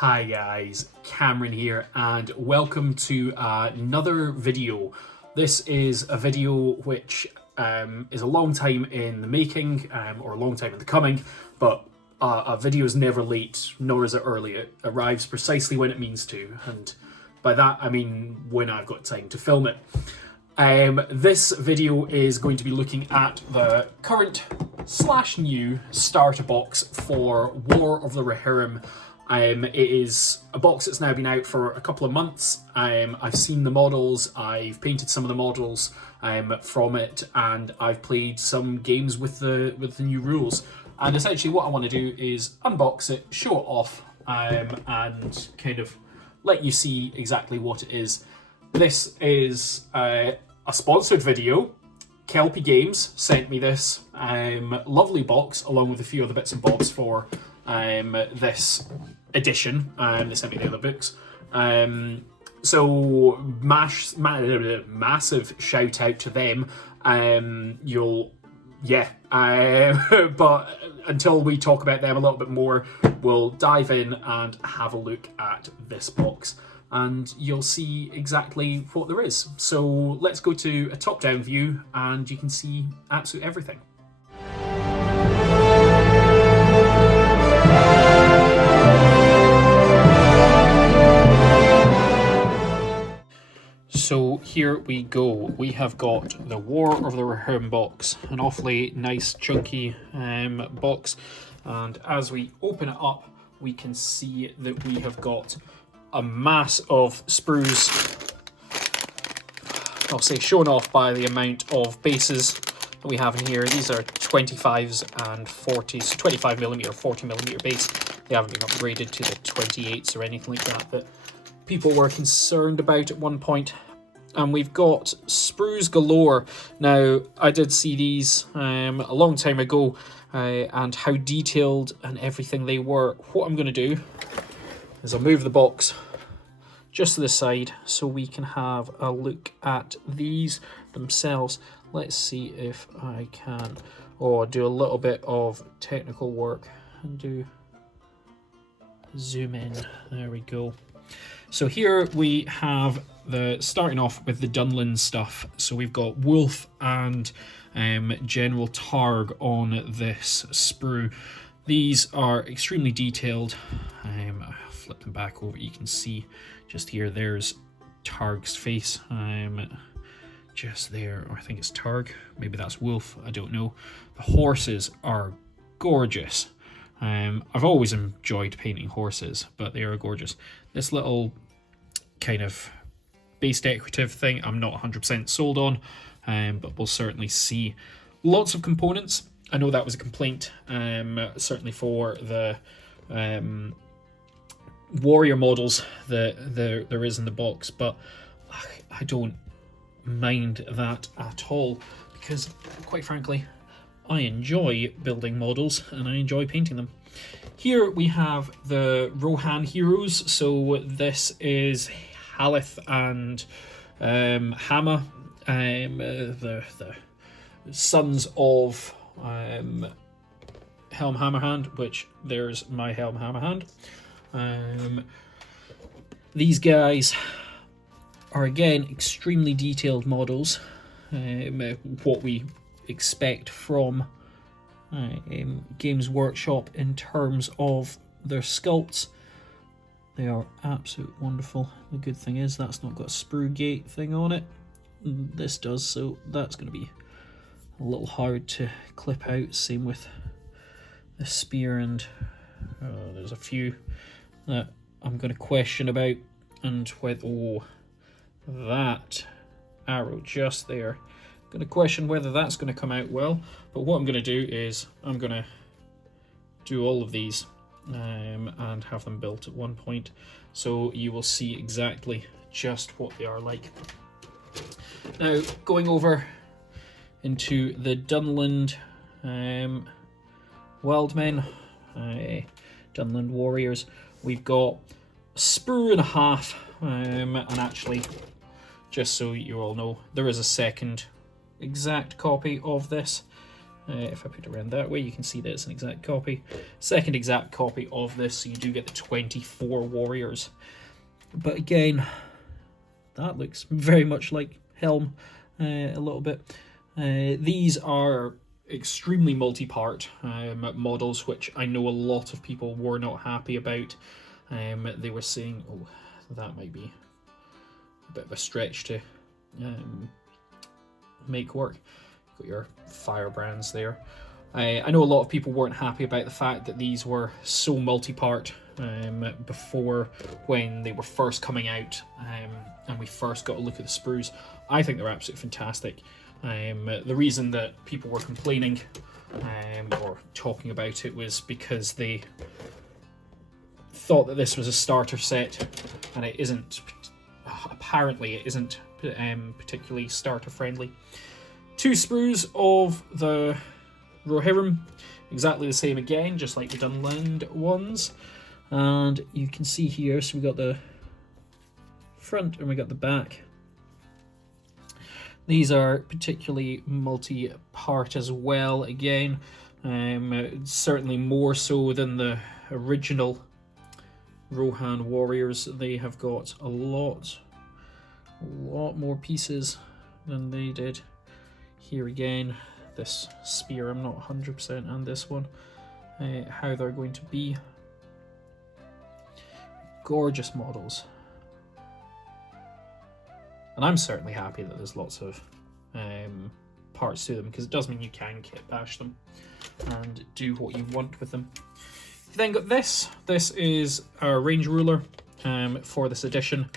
Hi guys, Cameron here and welcome to another video. This is a video which is a long time in the making or a long time in the coming, but a video is never late nor is it early. It arrives precisely when it means to, and by that I mean when I've got time to film it. This video is going to be looking at the current / new starter box for War of the Rohirrim. It is a box that's now been out for a couple of months. I've seen the models, I've painted some of the models from it, and I've played some games with the new rules. And essentially what I want to do is unbox it, show it off, and kind of let you see exactly what it is. This is a sponsored video. Kelpie Games sent me this lovely box along with a few other bits and bobs for this edition. They sent me the other books. So massive shout out to them. But until we talk about them a little bit more, we'll dive in and have a look at this box and you'll see exactly what there is. So let's go to a top-down view and you can see absolutely everything. So here we go. We have got the War of the Rohirrim box, an awfully nice chunky box, and as we open it up we can see that we have got a mass of sprues, I'll say shown off by the amount of bases that we have in here. These are 25s and 40s, 25mm, 40mm base. They haven't been upgraded to the 28s or anything like that, but people were concerned about at one point. And we've got sprues galore. Now, I did see these a long time ago and how detailed and everything they were. What I'm going to do is I'll move the box just to the side so we can have a look at these themselves. Let's see if I can do a little bit of technical work and do zoom in. There we go. So here we have starting off with the Dunlin stuff. So we've got Wolf and General Targ on this sprue. These are extremely detailed. I'll flip them back over. You can see just here, there's Targ's face. Just there, or I think it's Targ. Maybe that's Wolf, I don't know. The horses are gorgeous. I've always enjoyed painting horses, but they are gorgeous. This little kind of base decorative thing I'm not 100% sold on, but we'll certainly see. Lots of components. I know that was a complaint, certainly for the warrior models that there is in the box, but I don't mind that at all because, quite frankly, I enjoy building models and I enjoy painting them. Here we have the Rohan heroes. So this is Haleth and Hama, the sons of Helm Hammerhand, which there's my Helm Hammerhand. These guys are again extremely detailed models, what we expect from Games Workshop in terms of their sculpts. They are absolutely wonderful. The good thing is that's not got a sprue gate thing on it. This does, so that's going to be a little hard to clip out. Same with the spear, and there's a few that I'm going to question about, and whether that arrow just there, I'm going to question whether that's going to come out well. But what I'm going to do is I'm going to do all of these and have them built at one point, so you will see exactly just what they are like. Now, going over into the Dunland Wildmen, Dunland Warriors, we've got a sprue and a half, and actually, just so you all know, there is a second exact copy of this If I put it around that way, you can see that it's an exact copy. Second exact copy of this, so you do get the 24 warriors. But again, that looks very much like Helm a little bit. These are extremely multi-part models, which I know a lot of people were not happy about. They were saying, oh, that might be a bit of a stretch to make work. Got your firebrands there. I know a lot of people weren't happy about the fact that these were so multi-part before, when they were first coming out and we first got a look at the sprues. I think they're absolutely fantastic. The reason that people were complaining or talking about it was because they thought that this was a starter set, and it isn't. Apparently it isn't particularly starter friendly. 2 sprues of the Rohirrim, exactly the same again, just like the Dunland ones. And you can see here, so we got the front and we got the back. These are particularly multi-part as well, again. Certainly more so than the original Rohan warriors. They have got a lot more pieces than they did. Here again, this spear, I'm not 100% on this one, how they're going to be. Gorgeous models. And I'm certainly happy that there's lots of parts to them, because it does mean you can kit bash them and do what you want with them. You've then got this. This is our range ruler for this edition.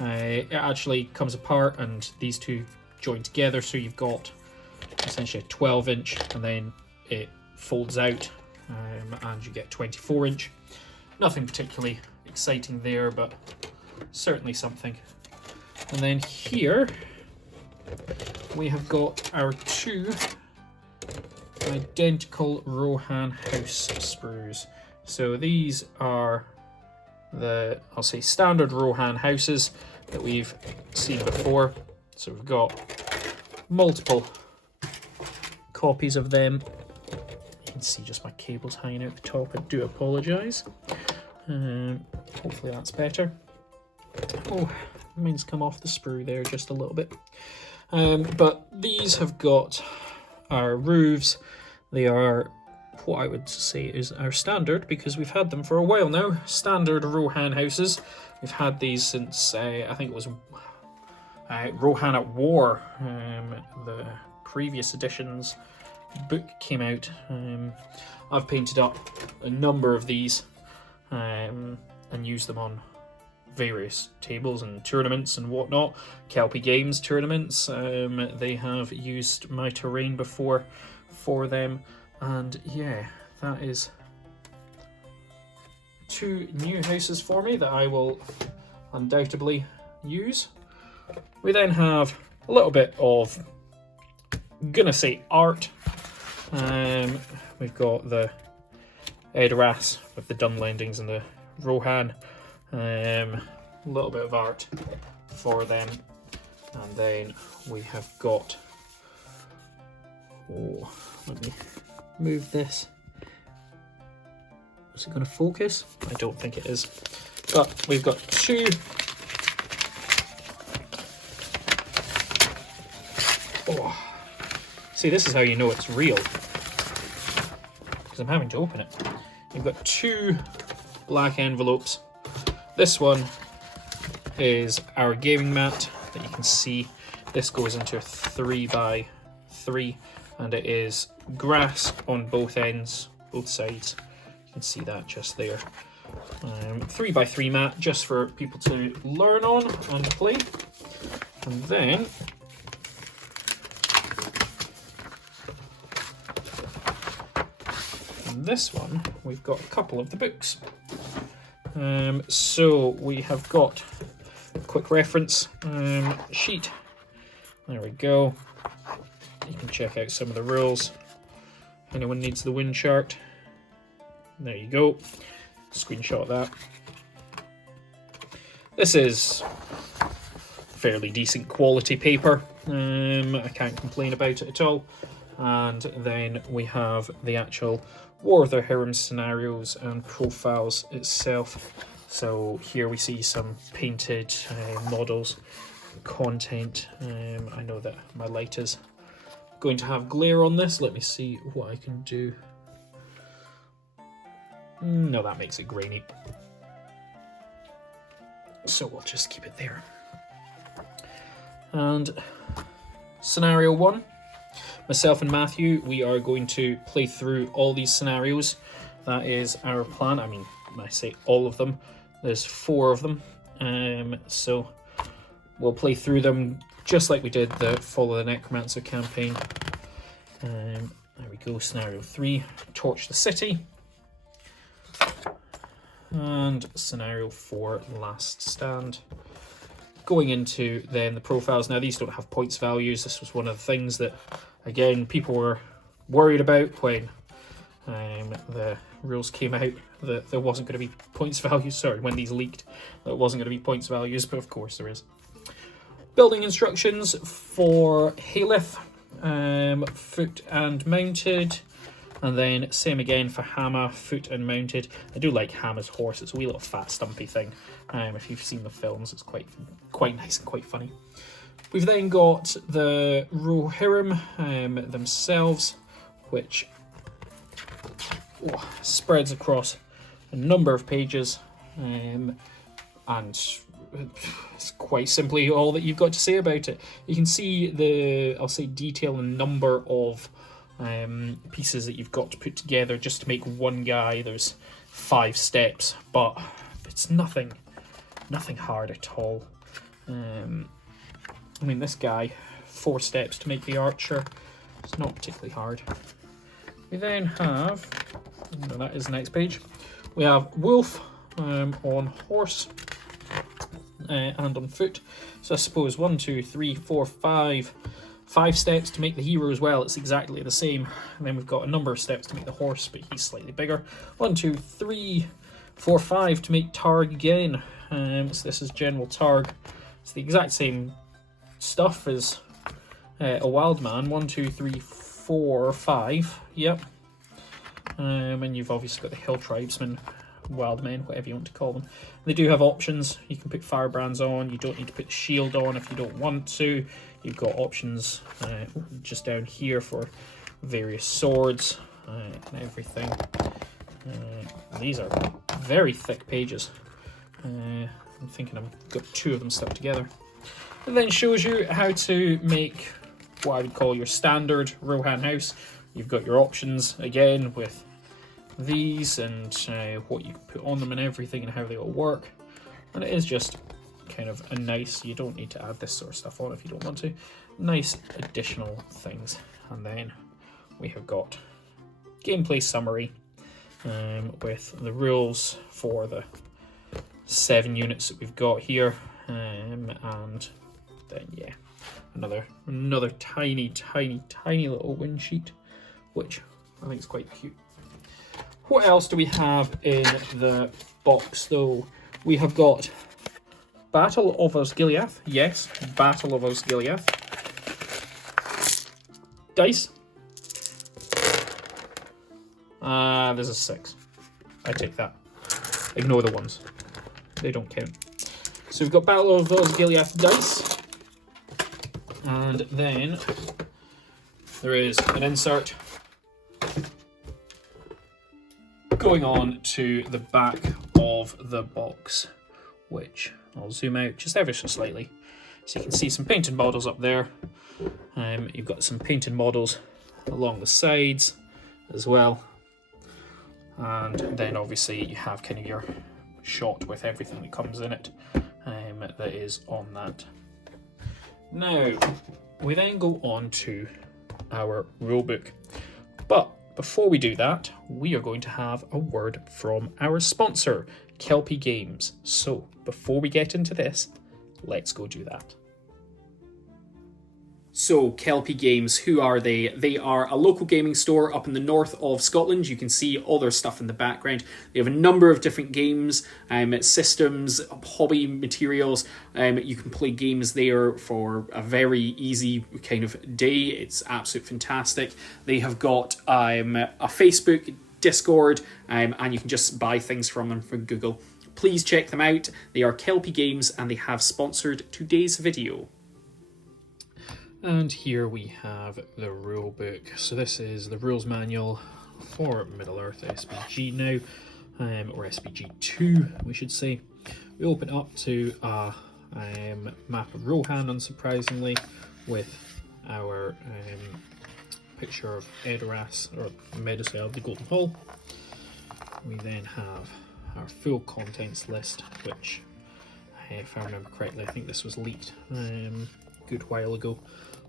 It actually comes apart and these two join together, so you've got essentially a 12-inch, and then it folds out and you get 24-inch. Nothing particularly exciting there, but certainly something. And then here we have got our 2 identical Rohan house sprues. So these are the, I'll say, standard Rohan houses that we've seen before. So we've got multiple copies of them. You can see just my cables hanging out the top. I do apologise. Hopefully that's better. Oh, mine's come off the sprue there just a little bit. But these have got our roofs. They are what I would say is our standard, because we've had them for a while now. Standard Rohan houses. We've had these since I think it was Rohan at War. The previous edition's book came out. I've painted up a number of these and used them on various tables and tournaments and whatnot. Kelpie Games tournaments. They have used my terrain before for them, and yeah, that is 2 new houses for me that I will undoubtedly use. We then have a little bit of, I'm gonna say, art. We've got the Edoras with the Dunlendings and the Rohan. A little bit of art for them, and then we have got, oh, let me move this. Is it going to focus? I don't think it is, but we've got 2 oh, see, this is how you know it's real, because I'm having to open it. You've got 2 black envelopes. This one is our gaming mat that you can see. This goes into a 3x3, and it is grass on both ends, both sides. You can see that just there. 3x3 mat, just for people to learn on and play. And then in this one, we've got a couple of the books. So we have got a quick reference sheet. There we go. You can check out some of the rules. Anyone needs the wind chart, there you go. Screenshot that. This is fairly decent quality paper. I can't complain about it at all. And then we have the actual War of the Rohirrim scenarios and profiles itself. So here we see some painted models, content. I know that my light is going to have glare on this. Let me see what I can do. No, that makes it grainy. So we'll just keep it there. And scenario 1. Myself and Matthew, we are going to play through all these scenarios. That is our plan. I mean, when I say all of them, there's 4 of them. So we'll play through them just like we did the Follow the Necromancer campaign. There we go, scenario 3, Torch the City. And scenario 4, Last Stand. Going into then the profiles. Now these don't have points values. This was one of the things that, again, people were worried about when the rules came out, that there wasn't going to be points values. Sorry, when these leaked, that wasn't going to be points values, but of course there is. Building instructions for Haleth, foot and mounted. And then same again for Hammer, foot and mounted. I do like Hammer's horse. It's a wee little fat stumpy thing. If you've seen the films, it's quite nice and quite funny. We've then got the Rohirrim themselves, which spreads across a number of pages, and it's quite simply all that you've got to say about it. You can see the, I'll say, detail and number of pieces that you've got to put together just to make one guy. There's 5 steps, but it's nothing hard at all. I mean, this guy, 4 steps to make the archer. It's not particularly hard. We then have, no, that is the next page. We have Wolf on horse and on foot. So I suppose 1, 2, 3, 4, 5 steps to make the hero as well. It's exactly the same. And then we've got a number of steps to make the horse, but he's slightly bigger. 1, 2, 3, 4, 5 to make Targ again. So this is General Targ. It's the exact same stuff as a wild man. 1, 2, 3, 4, 5. Yep. And you've obviously got the hill tribesmen, wild men, whatever you want to call them. They do have options. You can put firebrands on. You don't need to put the shield on if you don't want to. You've got options just down here for various swords and everything. These are very thick pages. I'm thinking I've got 2 of them stuck together. It then shows you how to make what I would call your standard Rohan house. You've got your options again with these and what you can put on them and everything and how they all work. And it is just kind of a nice, you don't need to add this sort of stuff on if you don't want to, nice additional things. And then we have got gameplay summary with the rules for the 7 units that we've got here, and then yeah, another tiny little win sheet, which I think is quite cute. What else do we have in the box though? We have got Battle of Osgiliath. Yes, Battle of Osgiliath. Dice. There's a 6. I take that. Ignore the ones. They don't count. So we've got Battle of Osgiliath dice. And then there is an insert going on to the back of the box, which I'll zoom out just ever so slightly. So you can see some painted models up there. You've got some painted models along the sides as well. And then obviously you have kind of your shot with everything that comes in it that is on that. Now, we then go on to our rulebook. But before we do that, we are going to have a word from our sponsor, Kelpie Games. So before we get into this, let's go do that. So, Kelpie Games, who are they? They are a local gaming store up in the north of Scotland. You can see all their stuff in the background. They have a number of different games, systems, hobby materials. You can play games there for a very easy kind of day. It's absolutely fantastic. They have got a Facebook, Discord, and you can just buy things from them from Google. Please check them out. They are Kelpie Games, and they have sponsored today's video. And here we have the rule book. So this is the rules manual for Middle-earth SBG now, or SBG 2 we should say. We open up to a map of Rohan, unsurprisingly, with our picture of Edoras, or Meadows of the Golden Hall. We then have our full contents list, which, if I remember correctly, I think this was leaked a good while ago.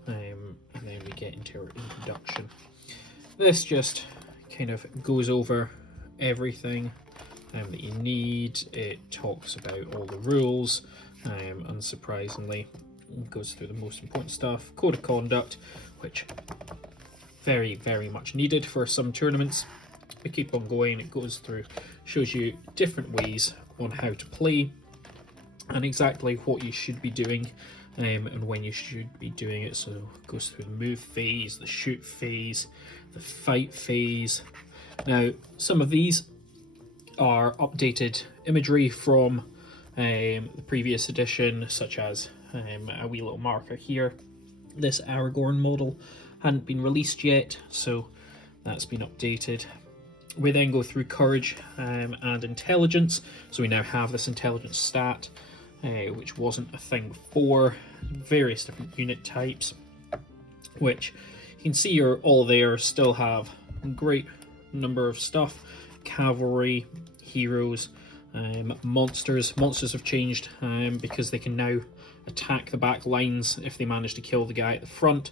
And then we get into our introduction. This just kind of goes over everything that you need. It talks about all the rules, unsurprisingly. It goes through the most important stuff. Code of conduct, which very, very much needed for some tournaments. We keep on going. It goes through, shows you different ways on how to play and exactly what you should be doing. And when you should be doing it. So it goes through the move phase, the shoot phase, the fight phase. Now, some of these are updated imagery from the previous edition, such as a wee little marker here. This Aragorn model hadn't been released yet, so that's been updated. We then go through courage and intelligence. So we now have this intelligence stat, which wasn't a thing before. Various different unit types, which you can see are all there. Still have a great number of stuff. Cavalry, heroes, monsters. Monsters have changed because they can now attack the back lines if they manage to kill the guy at the front,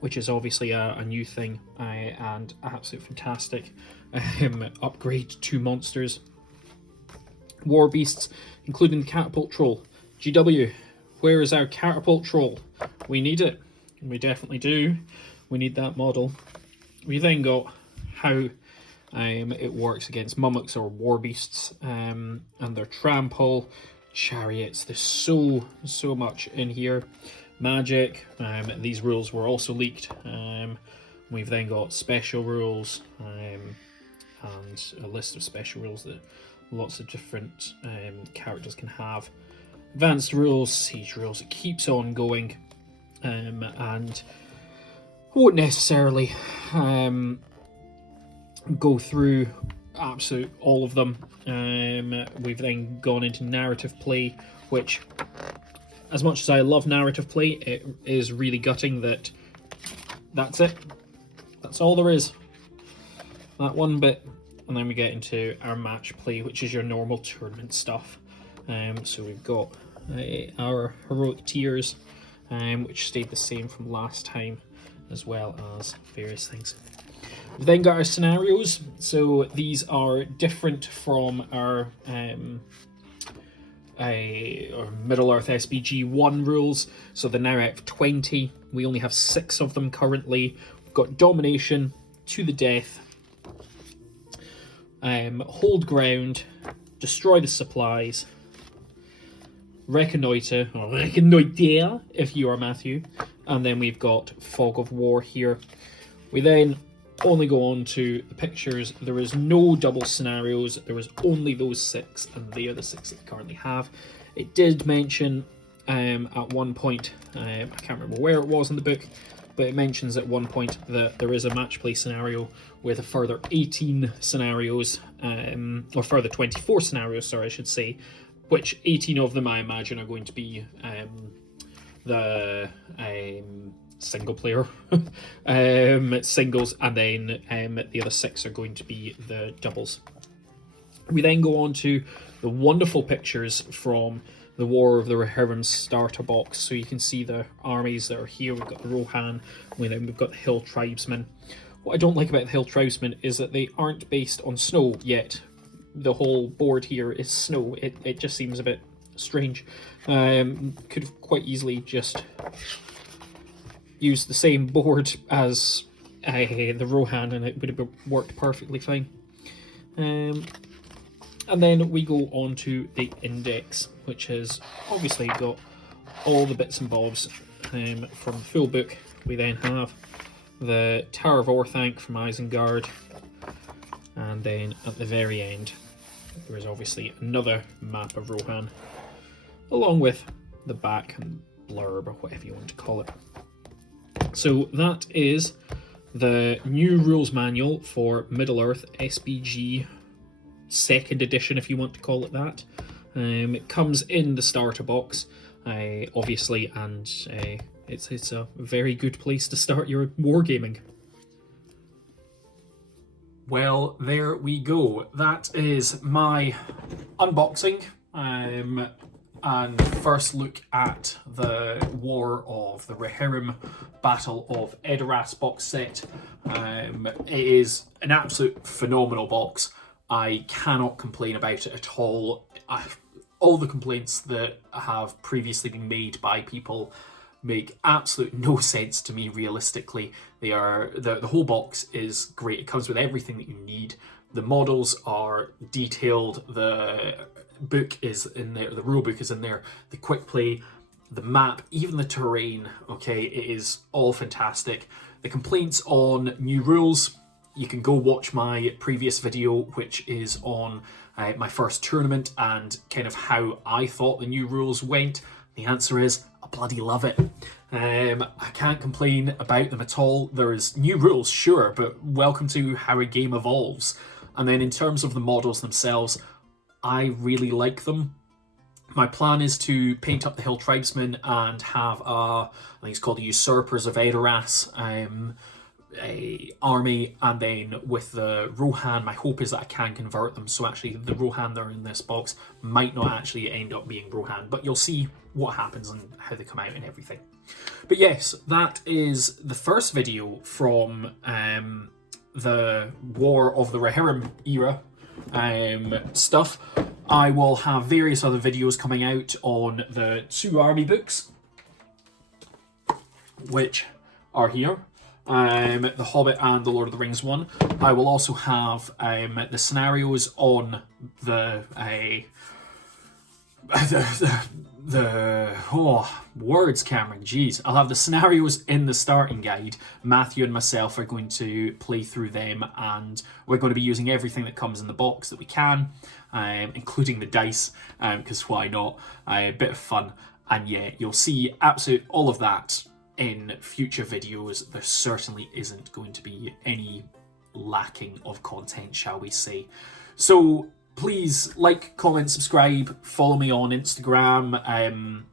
which is obviously a new thing and absolutely fantastic upgrade to monsters. War beasts, including the catapult troll. GW, where is our catapult troll? We need it. We definitely do. We need that model. We then got how it works against mummoks or war beasts and their trample, chariots. There's so much in here. Magic. These rules were also leaked. We've then got special rules and a list of special rules that lots of different characters can have. Advanced rules, siege rules, it keeps on going, and won't necessarily go through absolute all of them. We've then gone into narrative play, which, as much as I love narrative play, it is really gutting that that's it. That's all there is. That one bit. And then we get into our match play, which is your normal tournament stuff. So we've got our heroic tiers, which stayed the same from last time, as well as various things. We've then got our scenarios. So these are different from our Middle-earth SBG 1 rules. So they're now out of 20. We only have 6 of them currently. We've got domination, to the death, hold ground, destroy the supplies, reconnoiter, or reconnoiter if you are Matthew, and then we've got fog of war here. We then only go on to the pictures. There is no double scenarios, there is only those 6, and they are the 6 that we currently have. It did mention at one point, I can't remember where it was in the book, but it mentions at one point that there is a match play scenario with a further 18 scenarios, or further 24 scenarios, sorry, I should say, which 18 of them I imagine are going to be the single player singles, and then the other 6 are going to be the doubles. We then go on to the wonderful pictures from the War of the Rohirrim starter box. So you can see the armies that are here. We've got the Rohan, and then we've got the Hill Tribesmen. What I don't like about the Hill Tribesmen is that they aren't based on snow yet. The whole board here is snow. It just seems a bit strange. Could have quite easily just used the same board as the Rohan, and it would have worked perfectly fine. And then we go on to the index, which has obviously got all the bits and bobs from the full book. We then have the Tower of Orthanc from Isengard, and then at the very end there is obviously another map of Rohan, along with the back and blurb, or whatever you want to call it. So that is the new rules manual for Middle-earth SBG 2nd edition, if you want to call it that. It comes in the starter box, obviously, and it's a very good place to start your wargaming. Well, there we go. That is my unboxing and first look at the War of the Rohirrim Battle of Edoras box set. It is an absolute phenomenal box. I cannot complain about it at all. All the complaints that have previously been made by people make absolute no sense to me realistically. They are the whole box is great. It comes with everything that you need. The models are detailed, the book is in there, the rule book is in there, the quick play, the map, even the terrain, okay, it is all fantastic. The complaints on new rules, you can go watch my previous video, which is on my first tournament and kind of how I thought the new rules went. The answer is, I bloody love it. I can't complain about them at all. There's new rules, sure, but welcome to how a game evolves. And then in terms of the models themselves, I really like them. My plan is to paint up the Hill Tribesmen and have I think it's called the Usurpers of Edoras a army, and then with the Rohan, my hope is that I can convert them. So actually the Rohan that are in this box might not actually end up being Rohan, but you'll see what happens and how they come out and everything. But yes, that is the first video from the War of the Rohirrim era stuff. I will have various other videos coming out on the 2 army books, which are here. The Hobbit and the Lord of the Rings one. I will also have the scenarios on the words, Cameron, jeez. I'll have the scenarios in the starting guide. Matthew and myself are going to play through them, and we're going to be using everything that comes in the box that we can, including the dice, because why not? A bit of fun. And yeah, you'll see absolute all of that in future videos. There certainly isn't going to be any lacking of content, shall we say. So please like, comment, subscribe, follow me on Instagram,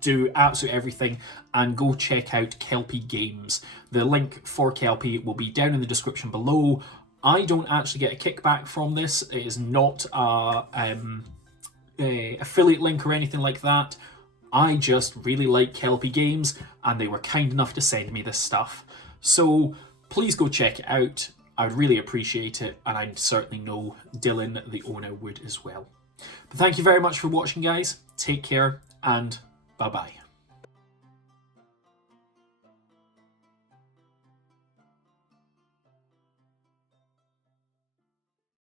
do absolutely everything, and go check out Kelpie Games. The link for Kelpie will be down in the description below. I don't actually get a kickback from this. It is not a affiliate link or anything like that. I just really like Kelpie Games, and they were kind enough to send me this stuff. So please go check it out. I'd really appreciate it, and I certainly know Dylan, the owner, would as well. But thank you very much for watching, guys. Take care, and bye-bye.